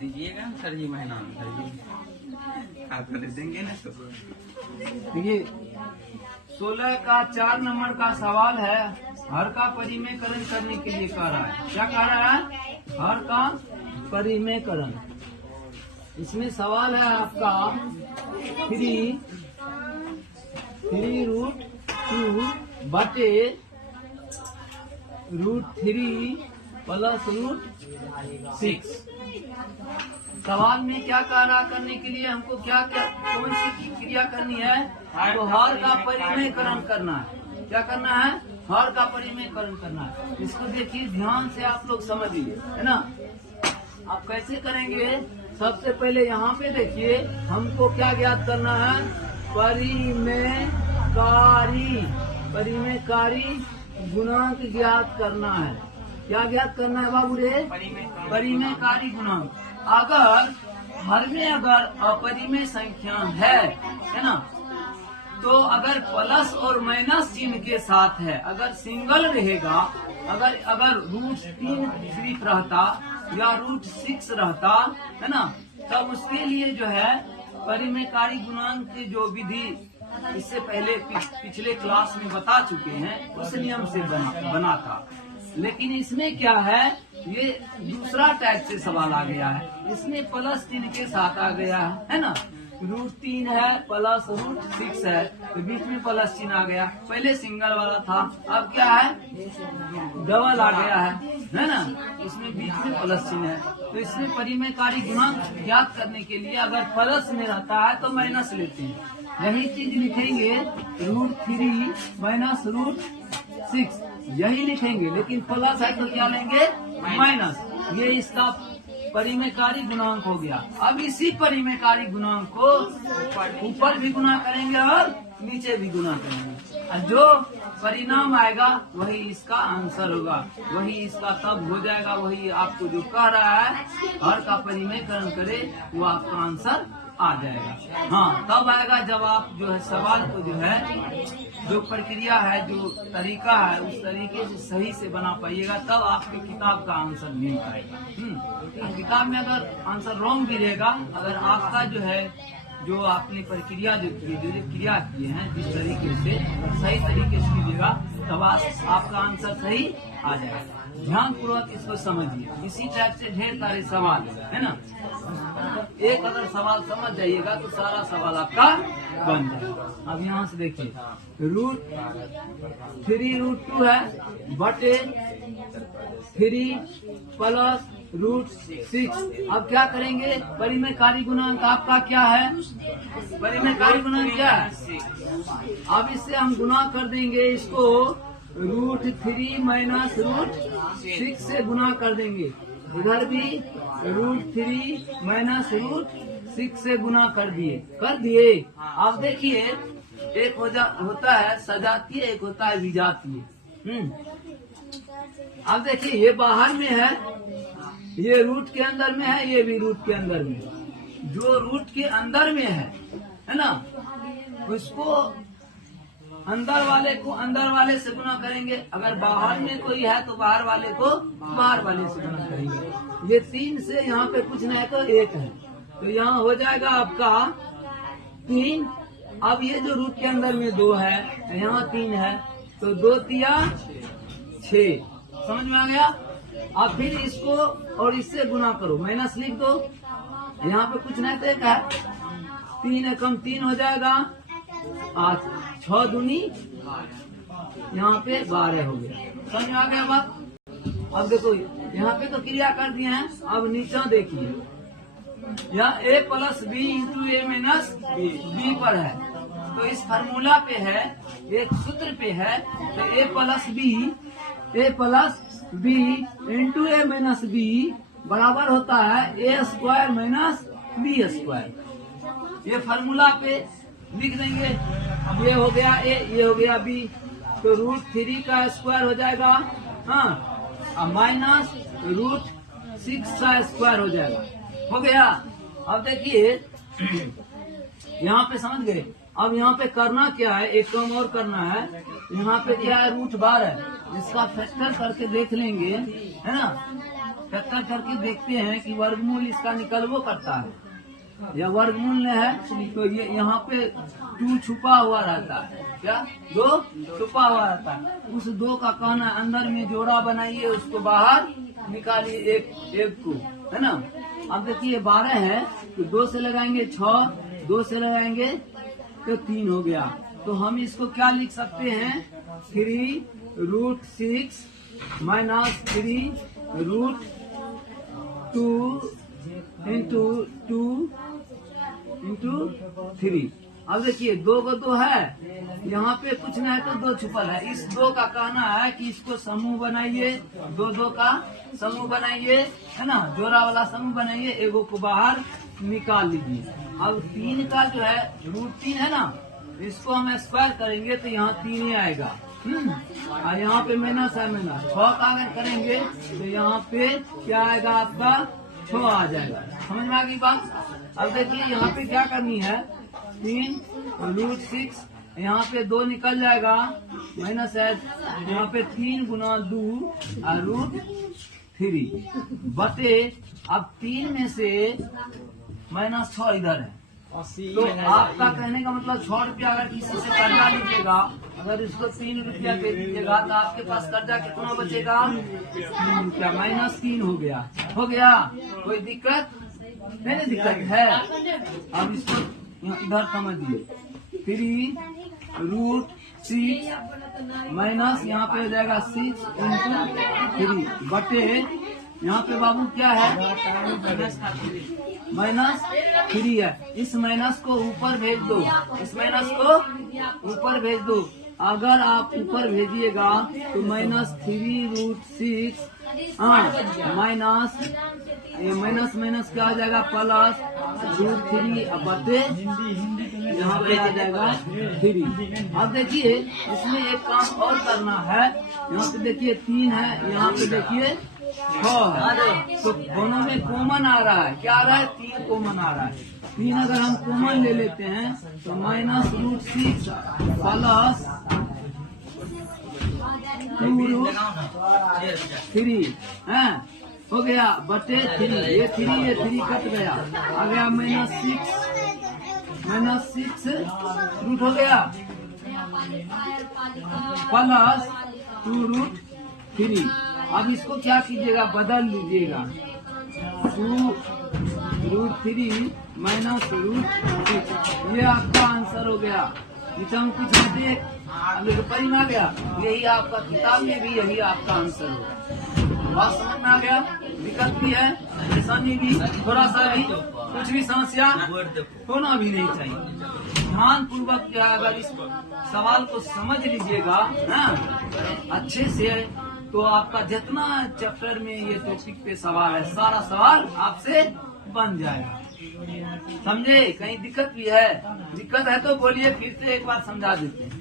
दीजिएगा सर जी, महीना में सर जी आप कर देंगे ना तो। देखिए 16 का 4 नंबर का सवाल है, हर का परिमेयकरण करने के लिए कह रहा है। क्या कह रहा है? हर का परिमेयकरण। इसमें सवाल है आपका 3√2 बटे √3 प्लस √6। सवाल में क्या कह रहा करने के लिए हमको क्या क्या कौन सी क्रिया करनी है? तो हर का परिमेयकरण करना है। क्या करना है? हर का परिमेयकरण करना है। इसको देखिए ध्यान से आप लोग समझिए, है ना। आप कैसे करेंगे? सबसे पहले यहाँ पे देखिए हमको क्या ज्ञात करना है? परिमेयकारी गुणांक ज्ञात करना है। क्या ज्ञात करना है बाबू रे? परिमेयकारी गुणांक। अगर हर में अगर अपरिमेय संख्या है ना, तो अगर प्लस और माइनस चिन्ह के साथ है, अगर सिंगल रहेगा, अगर √3 सिर्फ रहता या √6 रहता, है ना, तब उसके लिए जो है परिमेयकारी गुणांक की जो विधि इससे पहले पिछले क्लास में बता चुके हैं, उस नियम से बना था। लेकिन इसमें क्या है, ये दूसरा टाइप से सवाल आ गया है। इसमें प्लस चिन्ह के साथ आ गया है ना। √3 है प्लस √6 है, तो बीच में प्लस चिन्ह आ गया। पहले सिंगल वाला था, अब क्या है? डबल आ गया है ना। इसमें बीच में प्लस चिन्ह है, तो इसमें परिमेयकारी गुणांक ज्ञात करने के लिए अगर प्लस में रहता है तो माइनस लेते हैं। यही चीज लिखेंगे √3 माइनस √6, यही लिखेंगे। लेकिन प्लस है तो क्या लेंगे? माइनस। ये इसका परिमेयकारी गुणांक हो गया। अब इसी परिमेयकारी गुणांक को ऊपर भी गुना करेंगे और नीचे भी गुना करेंगे, और जो परिणाम आएगा वही इसका आंसर होगा, वही इसका तब हो जाएगा। वही आपको जो कह रहा है हर का परिमेयकरण करे, वो आपका आंसर आ जाएगा। हाँ, तब आएगा जब आप जो है सवाल को जो है जो प्रक्रिया है, जो तरीका है, उस तरीके से सही से बना पाइएगा, तब आपकी किताब का आंसर मिल पाएगा। किताब में अगर आंसर रॉन्ग भी रहेगा, अगर आपका जो है जो आपने प्रक्रिया जो क्रिया किए हैं जिस तरीके से सही तरीके से कीजिएगा, तब आपका आंसर सही आ जाएगा। ध्यान पूर्वक इसको समझिए। इसी टाइप से ढेर सारे सवाल है ना। एक अगर सवाल समझ जाइएगा तो सारा सवाल आपका बन जाएगा। अब यहाँ से देखिए √3√2 है बटे 3 प्लस √6। अब क्या करेंगे? परिमेयकारी गुणांक आपका क्या है? परिमेयकारी गुणांक क्या है? अब इससे हम गुना कर देंगे, इसको √3 माइनस √6 से गुना कर देंगे। इधर भी √3 माइनस √6 से गुना कर दिए। अब देखिए एक होता है सजातीय, एक होता है विजातीय। अब देखिए ये बाहर में है, ये रूट के अंदर में है, ये भी रूट के अंदर में है। जो रूट के अंदर में है ना, उसको अंदर वाले को अंदर वाले से गुना करेंगे। अगर बाहर में कोई है तो बाहर वाले को बाहर वाले से गुना करेंगे। ये 3 से यहाँ पे कुछ नहीं है तो 1 है, तो यहाँ हो जाएगा आपका 3। अब ये जो रूट के अंदर में 2 है, यहाँ 3 है, तो 2 तिया 6। समझ में आ गया? अब फिर इसको और इससे गुना करो, माइनस लिख दो। यहाँ पे कुछ नहीं तो 1 है, 3 एकम 3 हो जाएगा, 6 दूनी यहाँ पे 12 हो गया। समझ में आ गया बात? अब देखो यहाँ पे तो क्रिया कर दिए हैं। अब नीचा देखिए, यहाँ a plus B into A minus B पर है, तो इस फार्मूला पे है, एक सूत्र पे है, तो a plus B into A minus B बराबर होता है a² माइनस b²। ये फार्मूला पे लिख देंगे। अब ये हो गया a, ये हो गया b, तो √3 का स्क्वायर हो जाएगा, हाँ, माइनस √6 का स्क्वायर हो जाएगा। हो गया। अब देखिए यहाँ पे समझ गए। अब यहाँ पे करना क्या है, एक काम और करना है। यहाँ पे क्या है, √12, इसका फैक्टर करके देख लेंगे, है ना। टक्कर करके देखते हैं कि वर्गमूल इसका निकलवो करता है या वर्गमूल है तो ये यहाँ पे 2 छुपा हुआ रहता है। क्या 2 छुपा हुआ रहता है। उस 2 का कहना अंदर में जोड़ा बनाइए, उसको बाहर निकालिए एक को, है ना। अब देखिए 12 है तो 2 से लगाएंगे 6, 2 से लगाएंगे तो 3 हो गया। तो हम इसको क्या लिख सकते हैं 3√6 माइनस 3√2 इंटू 2 इंटू 3। अब देखिए 2 को 2 है, यहाँ पे कुछ नहीं है तो 2 छुपल है। इस 2 का कहना है कि इसको समूह बनाइए, 2 का समूह बनाइए, है ना, जोड़ा वाला समूह बनाइए, एगो को बाहर निकाल लीजिए। अब 3 का जो है √3 है ना, इसको हम स्क्वायर करेंगे तो यहाँ 3 ही आएगा। और यहाँ पे माइनस है, माइनस 6 का अगर करेंगे तो यहाँ पे क्या आएगा आपका 6 आ जाएगा। समझ में आ गई बात। अब देखिए यहाँ पे क्या करनी है 3√6, यहाँ पे 2 निकल जाएगा, माइनस है, यहाँ पे 3 गुना 2 √3 बटे। अब 3 में से -6 इधर है, तो आपका कहने का मतलब 6 रुपया अगर किसी से कर्जा लीजिएगा, अगर इसको 3 रुपया दे दीजिएगा तो आपके पास कर्जा कितना बचेगा 3 रुपया, -3 हो गया। हो गया, कोई दिक्कत नहीं दिक्कत है। अब इसको इधर समझिए 3√6 माइनस यहाँ पे हो जाएगा 6 इंटू 3 बटे, यहाँ पे बाबू क्या है -3 है। इस माइनस को ऊपर भेज दो, इस माइनस को ऊपर भेज दो। अगर आप ऊपर भेजिएगा तो -3√6 माइनस माइनस क्या आ जाएगा +√3 बटे यहाँ पे आ जाएगा 3। अब देखिए इसमें एक काम और करना है। यहाँ पे देखिए 3 है, यहाँ पे देखिए 6 है, तो दोनों में कॉमन आ रहा है। क्या आ रहा है 3 कॉमन आ रहा है। 3 अगर हम कॉमन ले लेते हैं तो -√6 +2√3 है, हो गया बटे 3। ये 3 कट गया, आ गया -6 रूट हो गया +2√3। अब इसको क्या कीजिएगा बदल लीजिएगा 2√3 -√6। ये आपका आंसर हो गया। नीचे हम कुछ हटे परी में आ गया, यही आपका किताब में भी यही आपका आंसर होगा। बात समझ में आ गया। दिक्कत भी है, परेशानी भी, थोड़ा सा भी, कुछ भी समस्या होना भी नहीं चाहिए। ध्यान पूर्वक क्या अगर इस सवाल को समझ लीजिएगा ना अच्छे से, तो आपका जितना चैप्टर में ये टॉपिक पे सवाल है सारा सवाल आपसे बन जाएगा। समझे। कहीं दिक्कत भी है, दिक्कत है तो बोलिए, फिर से एक बार समझा देते हैं।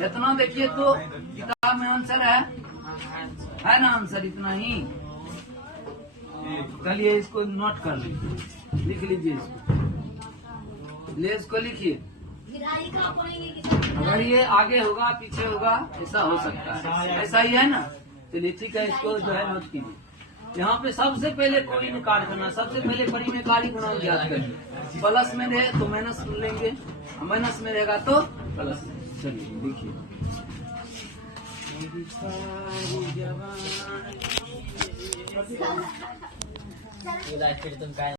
इतना देखिए तो किताब में आंसर है ना, आंसर इतना ही। चलिए इसको नोट कर लीजिए, लिख लीजिए इसको, ले इसको लिखिए। अगर ये आगे होगा पीछे होगा ऐसा हो सकता है, ऐसा ही है ना। चलिए ठीक है, इसको जो है नोट कीजिए। यहाँ पे सबसे पहले कोई निकाल करना, सबसे पहले परिमेयकारी गुणांक ज्ञात करिए। प्लस में रहे तो माइनस लेंगे, माइनस में रहेगा तो प्लस। चलिए देखिए